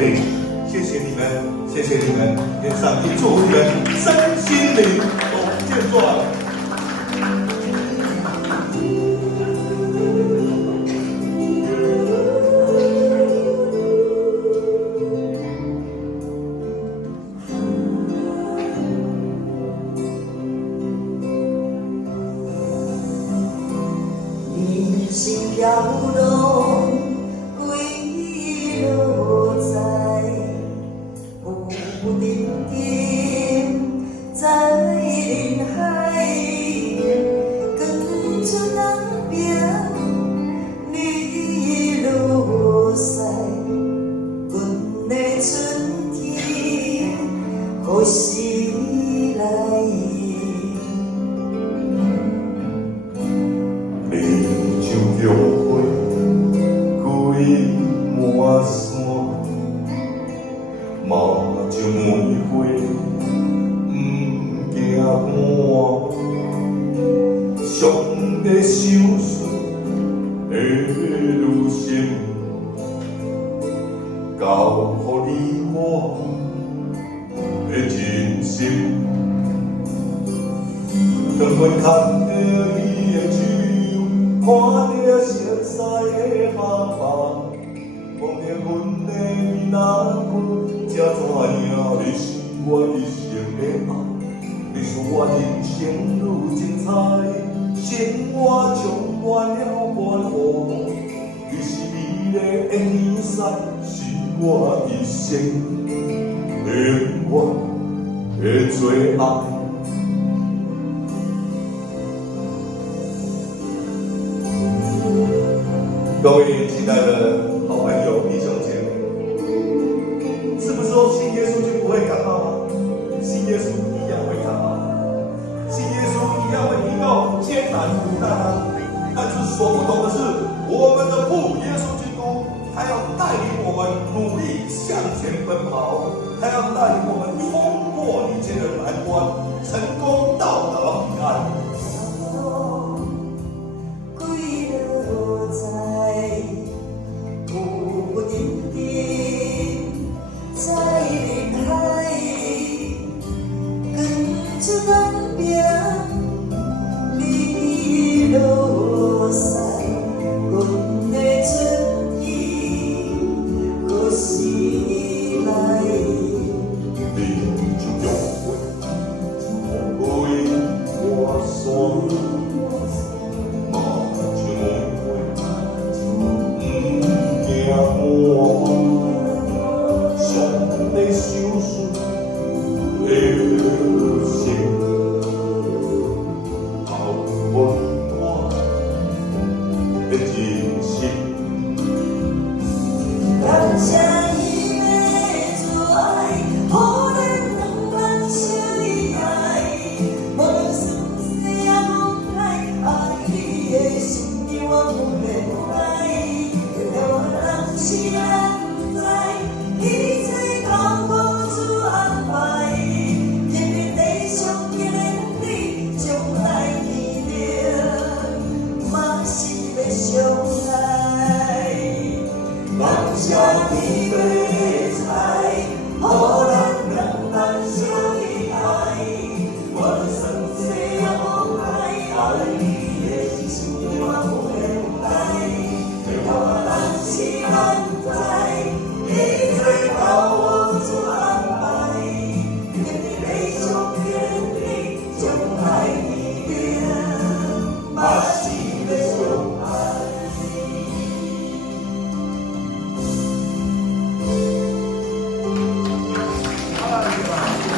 贝，谢谢你们，谢谢你们，愿上帝祝福你们身心灵都健壮。心飘动，归落在孤零零在林海，跟着南边你落西，阮的春天何时来？叫花开满山，嘛就玫瑰不惊寒。上帝手顺的路线，交予你我的真心。当阮看到你的手。看着熟悉的梦梦，望着阮的面孔，才知影你是我一生的爱，你是我人生愈精彩，生活充满了关怀，你是美丽的衣衫，是我一生永远的最爱。各位亲爱的好朋友、弟兄姐妹，是不是说信耶稣就不会感冒吗？信耶稣一样会感冒，信耶稣一样会遇到艰难苦难啊！但是所不同的是，我们的父耶稣基督，他要带领我们努力向前奔跑，他要带领我们冲破一切的难关，成功到达彼岸。南边你落西，阮的春天何时来？你就用开我山，嘛就不惊寒。上帝手顺的路线。感谢你的阻碍，可能能咱相爱，无论顺时也无奈，爱你的心意我不会改。有人是人在，一切靠无主安排，因为地上的你将来天命，嘛是要相爱。放下你。